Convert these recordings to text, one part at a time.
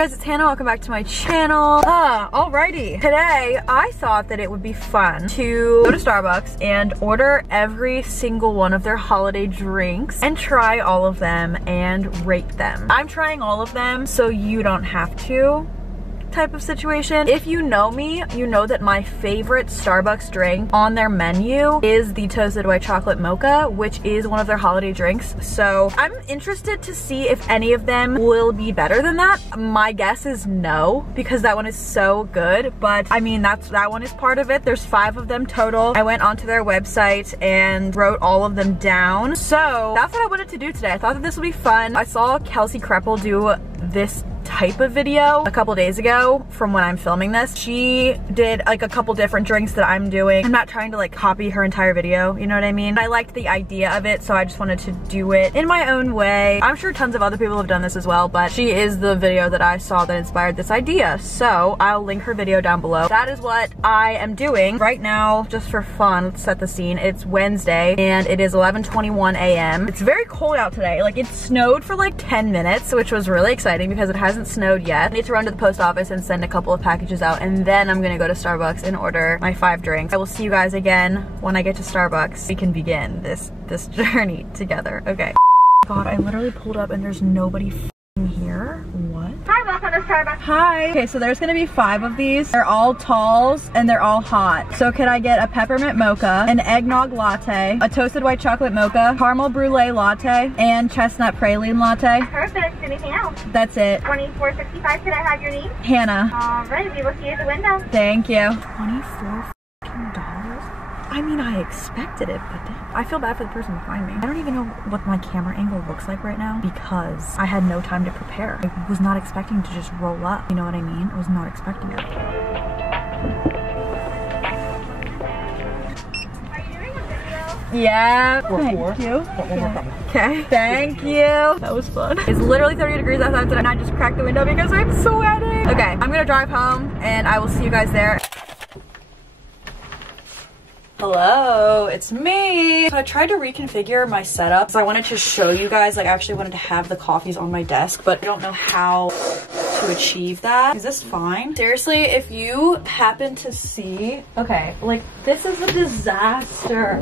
guys, it's Hannah. Welcome back to my channel. Alrighty. Today, I thought that it would be fun to go to Starbucks and order every single one of their holiday drinks and try all of them and rate them. I'm trying all of them so you don't have to. Type of situation. If you know me, you know that my favorite Starbucks drink on their menu is the toasted white chocolate mocha, which is one of their holiday drinks. So I'm interested to see if any of them will be better than that. My guess is no, because that one is so good. But I mean, that one is part of it. There's 5 of them total. I went onto their website and wrote all of them down. So that's what I wanted to do today. I thought that this would be fun. I saw Kelsey Kreppel do this type of video a couple days ago from when I'm filming this. She did like a couple different drinks that I'm doing. I'm not trying to like copy her entire video, you know what I mean? I liked the idea of it, so I just wanted to do it in my own way. I'm sure tons of other people have done this as well, but she is the video that I saw that inspired this idea. So I'll link her video down below. That is what I am doing right now, just for fun. Let's set the scene. It's Wednesday and it is 11:21 a.m. It's very cold out today. Like, it snowed for like 10 minutes, which was really exciting because it hasn't snowed yet. I need to run to the post office and send a couple of packages out, and then I'm gonna go to Starbucks and order my 5 drinks. I will see you guys again when I get to Starbucks. We can begin this journey together. Okay. God, I literally pulled up and there's nobody here. What? Hi, welcome to Starbucks. Hi. Okay, so there's gonna be 5 of these. They're all talls and they're all hot. So could I get a peppermint mocha, an eggnog latte, a toasted white chocolate mocha, caramel brulee latte, and chestnut praline latte? Perfect. Anything else? That's it. $24.65. Could I have your name? Hannah. All right, we will see you at the window. Thank you. $24 I mean, I expected it, but I feel bad for the person behind me. I don't even know what my camera angle looks like right now because I had no time to prepare. I was not expecting to just roll up. You know what I mean? I was not expecting it. Are you doing a video? Yeah. Thank you. Okay. Thank you. That was fun. It's literally 30 degrees outside today and I just cracked the window because I'm sweating. Okay, I'm gonna drive home and I will see you guys there. Hello, it's me. So I tried to reconfigure my setup because I wanted to show you guys, like I actually wanted to have the coffees on my desk, but I don't know how to achieve that. Is this fine? Seriously, if you happen to see, okay, like this is a disaster.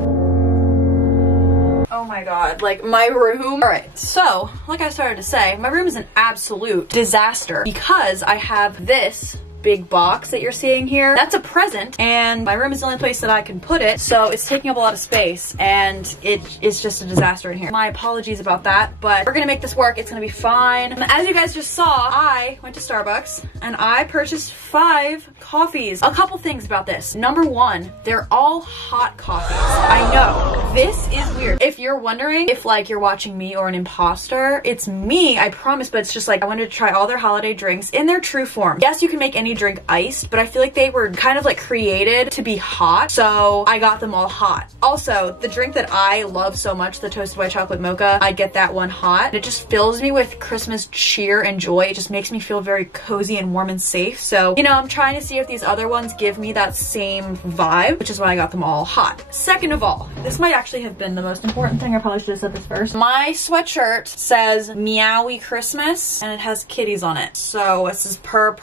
Oh my god, like my room. All right, so like I started to say, my room is an absolute disaster because I have this big box that you're seeing here. That's a present and my room is the only place that I can put it, so it's taking up a lot of space and it is just a disaster in here. My apologies about that, but we're gonna make this work. It's gonna be fine. As you guys just saw, I went to Starbucks and I purchased 5 coffees. A couple things about this. Number 1, they're all hot coffees. I know, this is weird. If you're wondering if like you're watching me or an imposter, it's me, I promise, but it's just like I wanted to try all their holiday drinks in their true form. Yes, you can make any drink iced, but I feel like they were kind of like created to be hot, so I got them all hot. Also, the drink that I love so much, the toasted white chocolate mocha, I get that one hot. It just fills me with Christmas cheer and joy. It just makes me feel very cozy and warm and safe. So, you know, I'm trying to see if these other ones give me that same vibe, which is why I got them all hot. Second of all, this might actually have been the most important thing. I probably should have said this first. My sweatshirt says Meowie Christmas and it has kitties on it. So this is purr.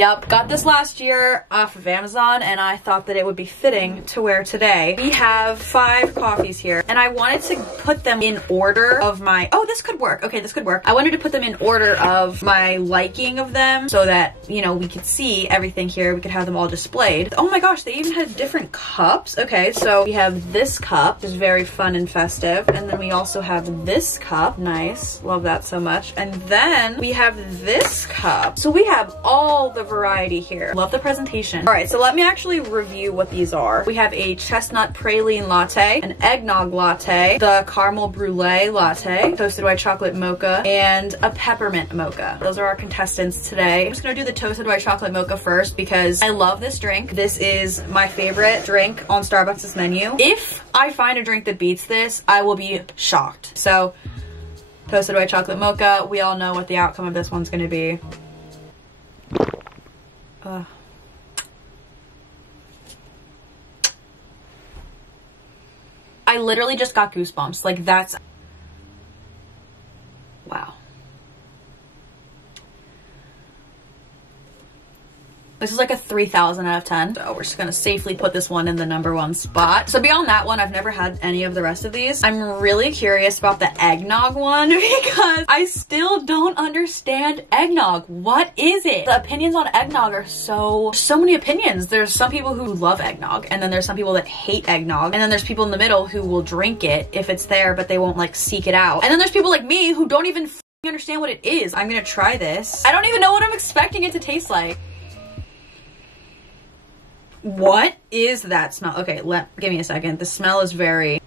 Yep, got this last year off of Amazon and I thought that it would be fitting to wear today. We have 5 coffees here and I wanted to put them in order of my, oh, this could work. Okay, this could work. I wanted to put them in order of my liking of them so that, you know, we could see everything here. We could have them all displayed. Oh my gosh, they even had different cups. Okay, so we have this cup, which is very fun and festive. And then we also have this cup. Nice, love that so much. And then we have this cup. So we have all the variety here. Love the presentation. All right, so let me actually review what these are. We have a chestnut praline latte, an eggnog latte, the caramel brulee latte, toasted white chocolate mocha, and a peppermint mocha. Those are our contestants today. I'm just gonna do the toasted white chocolate mocha first because I love this drink. This is my favorite drink on Starbucks' menu. If I find a drink that beats this, I will be shocked. So, toasted white chocolate mocha, we all know what the outcome of this one's gonna be. I literally just got goosebumps. Like, that's... wow. This is like a 3,000 out of 10. So we're just gonna safely put this one in the #1 spot. So beyond that one, I've never had any of the rest of these. I'm really curious about the eggnog one because I still don't understand eggnog. What is it? The opinions on eggnog are so many opinions. There's some people who love eggnog, and then there's some people that hate eggnog, and then there's people in the middle who will drink it if it's there, but they won't like seek it out. And then there's people like me who don't even understand what it is. I'm gonna try this. I don't even know what I'm expecting it to taste like. What is that smell? Okay, give me a second. The smell is very...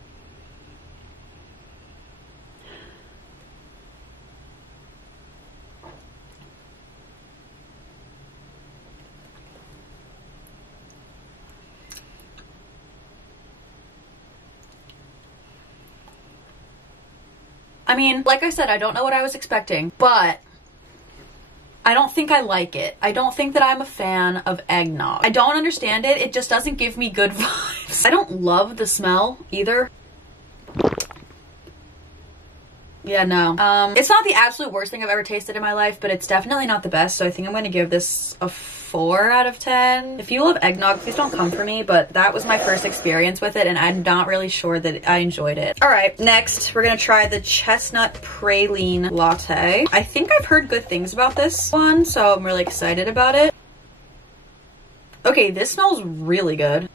I mean, like I said, I don't know what I was expecting, but I don't think I like it. I don't think that I'm a fan of eggnog. I don't understand it. It just doesn't give me good vibes. I don't love the smell either. Yeah, no. It's not the absolute worst thing I've ever tasted in my life, but it's definitely not the best, so I think I'm going to give this a 4 out of 10. If you love eggnog, please don't come for me, but that was my first experience with it, and I'm not really sure that I enjoyed it. All right, next, we're going to try the chestnut praline latte. I think I've heard good things about this one, so I'm really excited about it. Okay, this smells really good.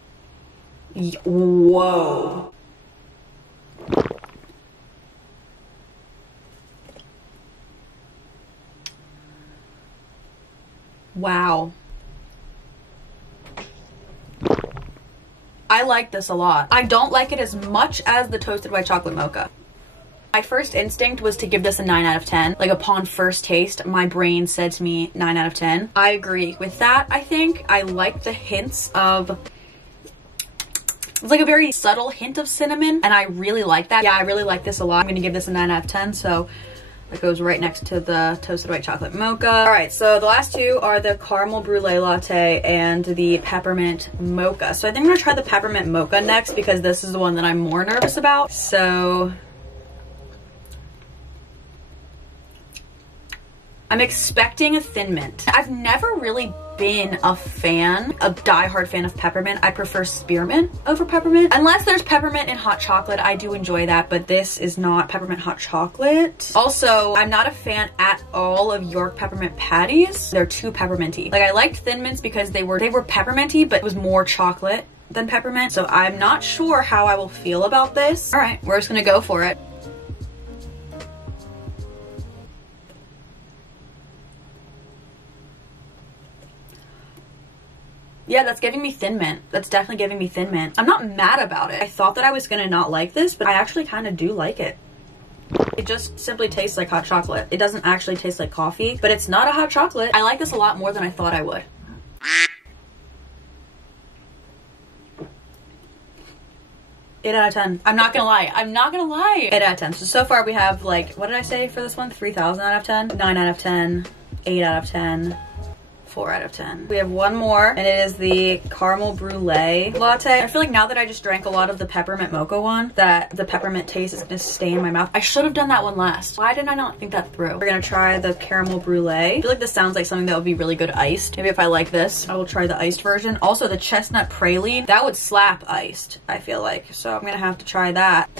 Whoa. Wow. I like this a lot. I don't like it as much as the toasted white chocolate mocha. My first instinct was to give this a 9 out of 10. Like upon first taste, my brain said to me 9 out of 10. I agree with that, I think. I like the hints of... It's like a very subtle hint of cinnamon, and I really like that. Yeah, I really like this a lot. I'm gonna give this a 9 out of 10, so that goes right next to the toasted white chocolate mocha. All right, so the last two are the caramel brulee latte and the peppermint mocha. So I think I'm gonna try the peppermint mocha next because this is the one that I'm more nervous about. So I'm expecting a thin mint. I've never really been a diehard fan of peppermint. I prefer spearmint over peppermint. Unless there's peppermint in hot chocolate, I do enjoy that, but this is not peppermint hot chocolate. Also, I'm not a fan at all of York peppermint patties. They're too pepperminty. Like, I liked thin mints because they were pepperminty, but it was more chocolate than peppermint. So I'm not sure how I will feel about this. All right, we're just gonna go for it. Yeah, that's giving me thin mint. That's definitely giving me thin mint. I'm not mad about it. I thought that I was gonna not like this, but I actually kind of do like it. It just simply tastes like hot chocolate. It doesn't actually taste like coffee, but it's not a hot chocolate. I like this a lot more than I thought I would. Eight out of 10. I'm not gonna lie. I'm not gonna lie. 8 out of 10. So far we have like, what did I say for this one? 3,000 out of 10, 9 out of 10, 8 out of 10. 4 out of 10. We have one more, and it is the caramel brulee latte. I feel like now that I just drank a lot of the peppermint mocha one, that the peppermint taste is gonna stay in my mouth. I should have done that one last. Why didn't I not think that through? We're gonna try the caramel brulee. I feel like this sounds like something that would be really good iced. Maybe if I like this, I will try the iced version. Also, the chestnut praline, that would slap iced, I feel like. So I'm gonna have to try that.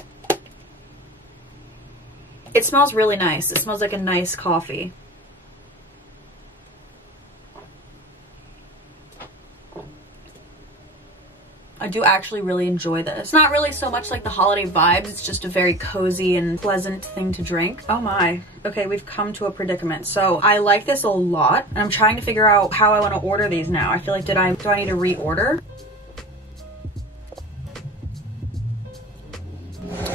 It smells really nice. It smells like a nice coffee. I do actually really enjoy this. It's not really so much like the holiday vibes, it's just a very cozy and pleasant thing to drink. Oh my. Okay, we've come to a predicament. So I like this a lot, and I'm trying to figure out how I want to order these now. I feel like, do I need to reorder?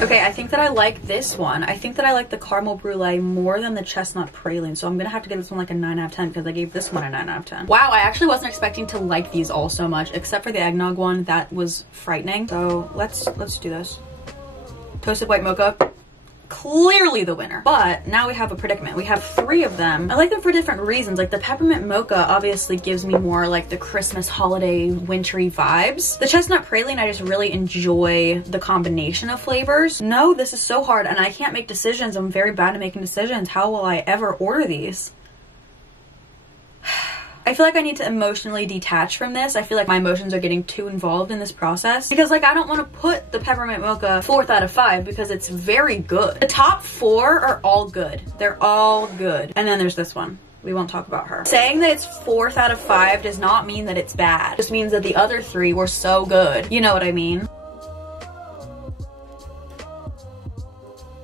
Okay, I think that I like this one. I think that I like the caramel brulee more than the chestnut praline. So I'm gonna have to give this one like a 9 out of 10 because I gave this one a 9 out of 10. Wow, I actually wasn't expecting to like these all so much, except for the eggnog one. That was frightening. So let's do this. Toasted white mocha. Clearly the winner. But now we have a predicament. We have 3 of them. I like them for different reasons. Like the peppermint mocha obviously gives me more like the Christmas holiday wintry vibes. The chestnut praline, I just really enjoy the combination of flavors. No, this is so hard and I can't make decisions. I'm very bad at making decisions. How will I ever order these? I feel like I need to emotionally detach from this. I feel like my emotions are getting too involved in this process because like I don't want to put the peppermint mocha 4th out of 5 because it's very good. The top 4 are all good. They're all good. And then there's this one. We won't talk about her. Saying that it's 4th out of 5 does not mean that it's bad. It just means that the other 3 were so good. You know what I mean?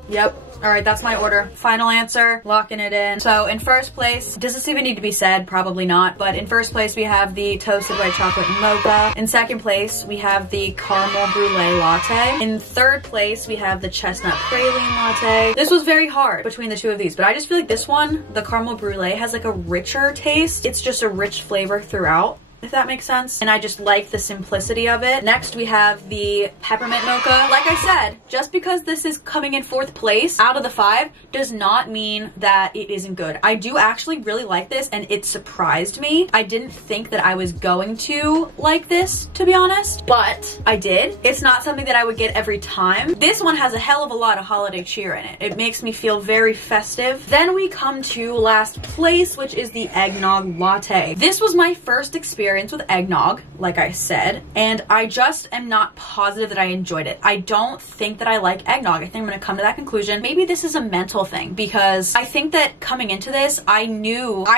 Yep. All right, that's my order. Final answer, locking it in. So in first place, does this even need to be said? Probably not. But in first place, we have the toasted white chocolate mocha. In second place, we have the caramel brulee latte. In third place, we have the chestnut praline latte. This was very hard between the two of these, but I just feel like this one, the caramel brulee, has like a richer taste. It's just a rich flavor throughout, if that makes sense. And I just like the simplicity of it. Next, we have the peppermint mocha. Like I said, just because this is coming in 4th place out of the 5 does not mean that it isn't good. I do actually really like this and it surprised me. I didn't think that I was going to like this, to be honest, but I did. It's not something that I would get every time. This one has a hell of a lot of holiday cheer in it. It makes me feel very festive. Then we come to last place, which is the eggnog latte. This was my first experience with eggnog, like I said, and I just am not positive that I enjoyed it. I don't think that I like eggnog. I think I'm gonna come to that conclusion. Maybe this is a mental thing because I think that coming into this, I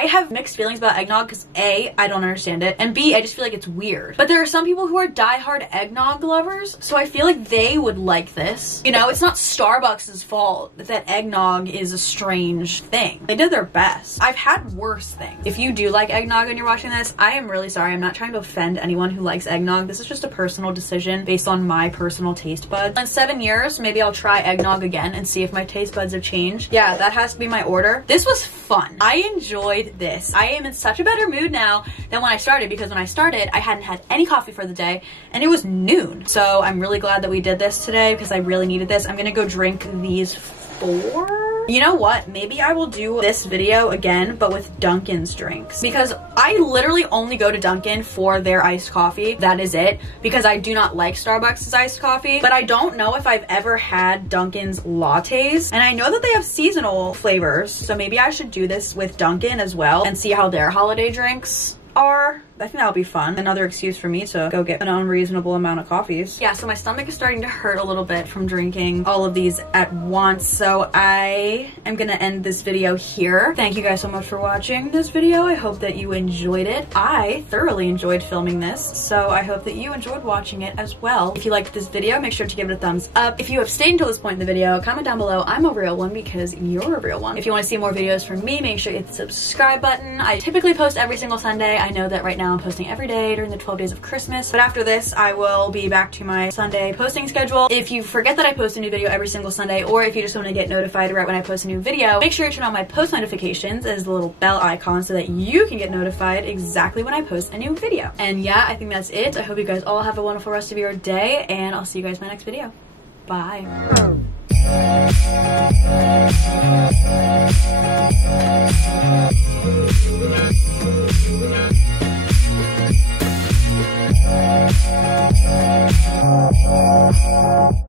have mixed feelings about eggnog because A, I don't understand it, and B, I just feel like it's weird. But there are some people who are diehard eggnog lovers, so I feel like they would like this. You know, it's not Starbucks' fault that eggnog is a strange thing. They did their best. I've had worse things. If you do like eggnog and you're watching this, I am really sorry. I'm not trying to offend anyone who likes eggnog. This is just a personal decision based on my personal taste buds. In 7 years, maybe I'll try eggnog again and see if my taste buds have changed. Yeah, that has to be my order. This was fun. I enjoyed this. I am in such a better mood now than when I started because when I started, I hadn't had any coffee for the day and it was noon. So I'm really glad that we did this today because I really needed this. I'm gonna go drink these 4. You know what? Maybe I will do this video again, but with Dunkin's drinks. Because I literally only go to Dunkin' for their iced coffee. That is it. Because I do not like Starbucks' iced coffee. But I don't know if I've ever had Dunkin's lattes. And I know that they have seasonal flavors. So maybe I should do this with Dunkin' as well and see how their holiday drinks are. I think that'll be fun. Another excuse for me to go get an unreasonable amount of coffees. Yeah, so my stomach is starting to hurt a little bit from drinking all of these at once. So I am gonna end this video here. Thank you guys so much for watching this video. I hope that you enjoyed it. I thoroughly enjoyed filming this, so I hope that you enjoyed watching it as well. If you liked this video, make sure to give it a thumbs up. If you have stayed until this point in the video, comment down below, I'm a real one because you're a real one. If you want to see more videos from me, make sure you hit the subscribe button. I typically post every single Sunday. I know that right now I'm posting every day during the 12 days of Christmas, but after this I will be back to my Sunday posting schedule. If you forget that I post a new video every single Sunday, or if you just want to get notified right when I post a new video, make sure you turn on my post notifications as the little bell icon so that you can get notified exactly when I post a new video. And yeah, I think that's it. I hope you guys all have a wonderful rest of your day, and I'll see you guys in my next video. Bye.